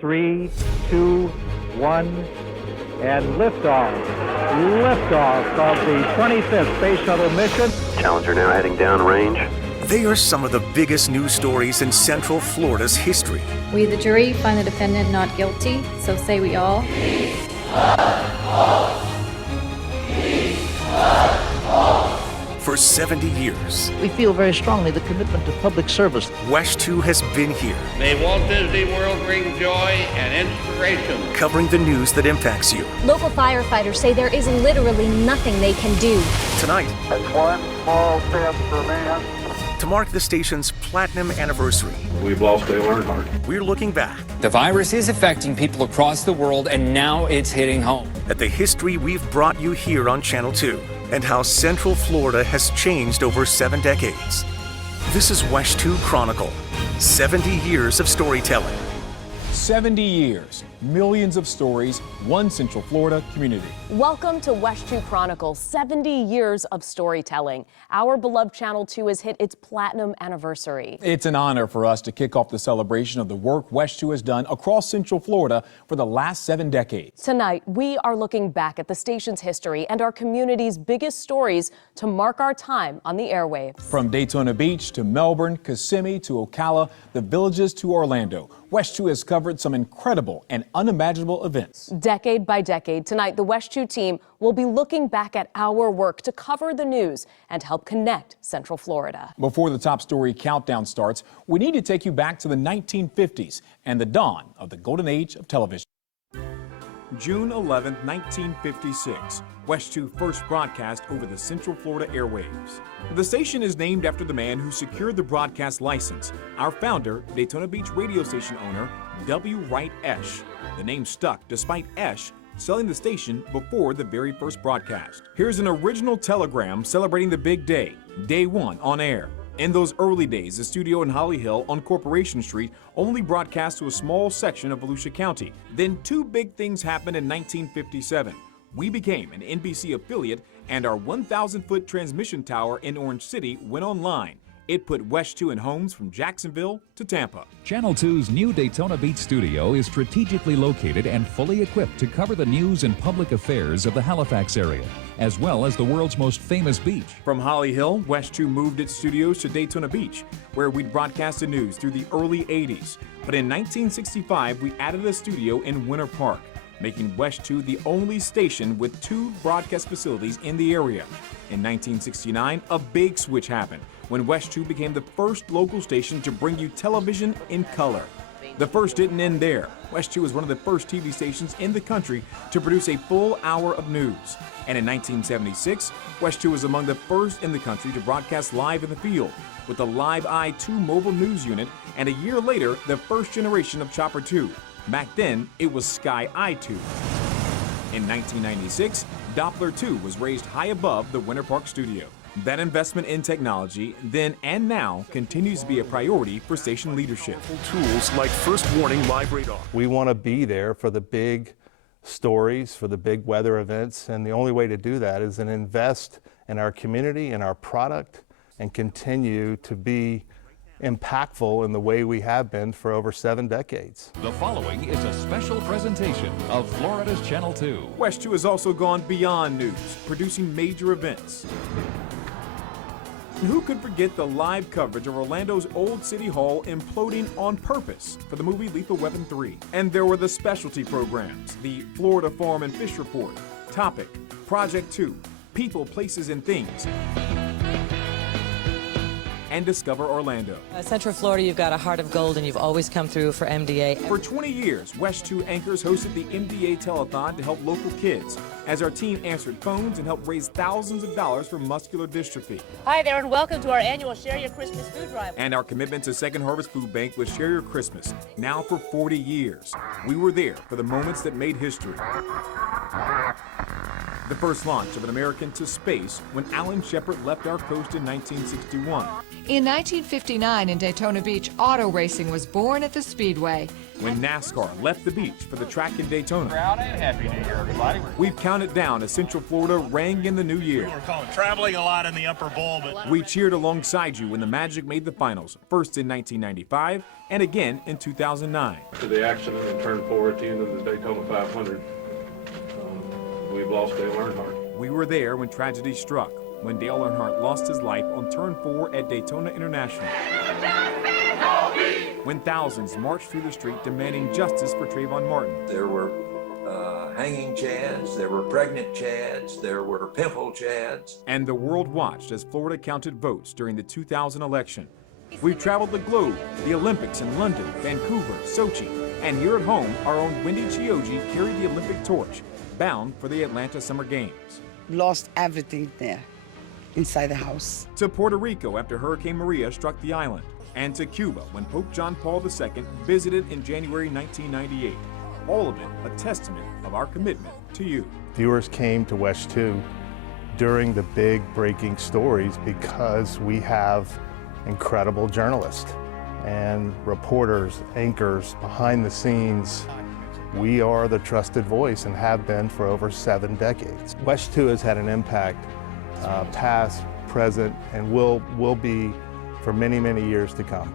3, 2, 1, and liftoff. Liftoff of the 25th Space Shuttle mission. Challenger now heading downrange. They are some of the biggest news stories in Central Florida's history. We, the jury, find the defendant not guilty, so say we all. For 70 years, we feel very strongly the commitment to public service. WESH 2 has been here. May Walt Disney World bring joy and inspiration. Covering the news that impacts you. Local firefighters say there is literally nothing they can do. Tonight, That's one small step for man. to mark the station's platinum anniversary, We've lost Dale Earnhardt. we're looking back The virus is affecting people across the world, and now it's hitting home. at the history we've brought you here on Channel 2 and how Central Florida has changed over 7 decades. This is WESH 2 Chronicle, 70 years of storytelling. 70 years, millions of stories, one Central Florida community. Welcome to WESH 2 Chronicles, 70 years of storytelling. Our beloved Channel 2 has hit its platinum anniversary. It's an honor for us to kick off the celebration of the work WESH 2 has done across Central Florida for the last 7 decades. Tonight, we are looking back at the station's history and our community's biggest stories to mark our time on the airwaves. From Daytona Beach to Melbourne, Kissimmee to Ocala, the Villages to Orlando, WESH 2 has covered some incredible and unimaginable events. Decade by decade, tonight the WESH 2 team will be looking back at our work to cover the news and help connect Central Florida. Before the top story countdown starts, we need to take you back to the 1950s and the dawn of the golden age of television. June 11, 1956, WESH 2 first broadcast over the Central Florida airwaves. The station is named after the man who secured the broadcast license, our founder, Daytona Beach radio station owner, W. Wright Esch. The name stuck despite Esch selling the station before the very first broadcast. Here's an original telegram celebrating the big day, day 1 on air. In those early days, the studio in Holly Hill on Corporation Street only broadcast to a small section of Volusia County. Then 2 big things happened in 1957. We became an NBC affiliate, and our 1,000-foot transmission tower in Orange City went online. It put WESH 2 in homes from Jacksonville to Tampa. Channel 2's new Daytona Beach studio is strategically located and fully equipped to cover the news and public affairs of the Halifax area, as well as the world's most famous beach. From Holly Hill, WESH 2 moved its studios to Daytona Beach, where we'd broadcast the news through the early 80s. But in 1965, we added a studio in Winter Park, making WESH 2 the only station with 2 broadcast facilities in the area. In 1969, a big switch happened when WESH 2 became the first local station to bring you television in color. The first didn't end there. WESH 2 was one of the first TV stations in the country to produce a full hour of news. And in 1976, WESH 2 was among the first in the country to broadcast live in the field with the Live Eye 2 mobile news unit, and a year later, the first generation of Chopper 2. Back then, it was Sky Eye 2. In 1996, Doppler 2 was raised high above the Winter Park studio. That investment in technology, then and now, continues to be a priority for station leadership. Tools like First Warning Live Radar. We want to be there for the big stories, for the big weather events, and the only way to do that is to invest in our community and our product and continue to be impactful in the way we have been for over 7 decades. The following is a special presentation of Florida's Channel 2. WESH 2 has also gone beyond news, producing major events. And who could forget the live coverage of Orlando's Old City Hall imploding on purpose for the movie Lethal Weapon 3? And there were the specialty programs, the Florida Farm and Fish Report, Topic, Project 2, People, Places, and Things, and Discover Orlando. Central Florida, you've got a heart of gold, and you've always come through for MDA. For 20 years, WESH 2 anchors hosted the MDA Telethon to help local kids, as our team answered phones and helped raise thousands of dollars for muscular dystrophy. Hi there, and welcome to our annual Share Your Christmas food drive. And our commitment to Second Harvest Food Bank was Share Your Christmas, now for 40 years. We were there for the moments that made history. The first launch of an American to space when Alan Shepard left our coast in 1961. In 1959 in Daytona Beach, auto racing was born at the Speedway. when NASCAR left the beach for the track in Daytona. Proud and happy New Year, everybody. We've counted down as Central Florida rang in the new year. We're traveling a lot in the upper bowl, but we cheered alongside you when the Magic made the finals, first in 1995 and again in 2009. To the accident in turn 4 at the end of the Daytona 500, we've lost Dale Earnhardt. We were there when tragedy struck, when Dale Earnhardt lost his life on turn 4 at Daytona International. When thousands marched through the street demanding justice for Trayvon Martin. There were hanging Chads, there were pregnant Chads, there were pimple Chads. And the world watched as Florida counted votes during the 2000 election. We've traveled the globe, the Olympics in London, Vancouver, Sochi, and here at home, our own Wendy Chioji carried the Olympic torch, bound for the Atlanta Summer Games. Lost everything there, inside the house. To Puerto Rico after Hurricane Maria struck the island, and to Cuba when Pope John Paul II visited in January 1998. All of it a testament of our commitment to you. Viewers came to WESH 2 during the big breaking stories because we have incredible journalists and reporters, anchors behind the scenes. We are the trusted voice and have been for over 7 decades. WESH 2 has had an impact, past, present, and will be for many, many years to come.